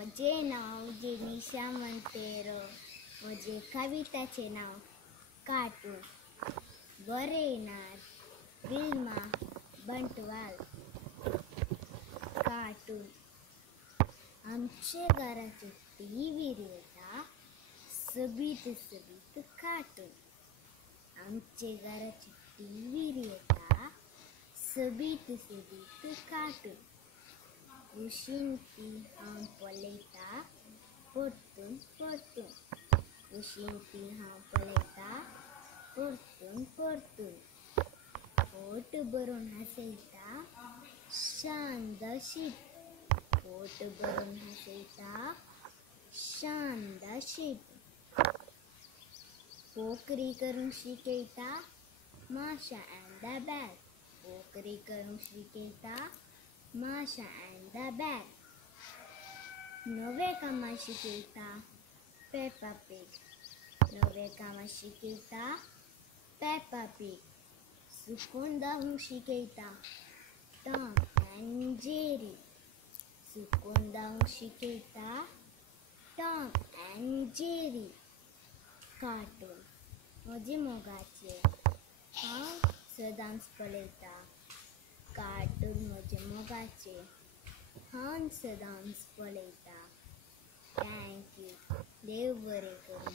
म्हजे नाव जेनिशा मंतेर. म्हजे कविताचे नाव cartoon. बरयणार Wilma Bantwal. Cartoon. आमचे घराचे टीव्हीर येता सबीत सबीत कार्टून. आमचे घराचे टीव्हीर येता सबीत सबीत कार्टून. उशीन ती हांव पळयता परतून परतून. उशीन ती हांव पळयता परतून परतून. पोट भरून हसयता शांत शीत. पोट भरून हसयता शांत शीत. पोकरी करूंक शिकयता माशा अँड द बॅग. पोकरी करूंक शिकयता माशा अँड द बॅग. नवे कामां शिकयता पेपा पीग. नवे कामां शिकयता पेपा पीग. सुकून धांवूंक शिकयता टॉम अँड जेरी. सुकून धांवूंक शिकयता टॉम अँड जेरी. कार्टून. म्हजे मोगाचें हांव सदांच पळयता कार्टून. म्हजे मोगाचें हांव सदांच पळयता. Thank you. देव बरें करूं.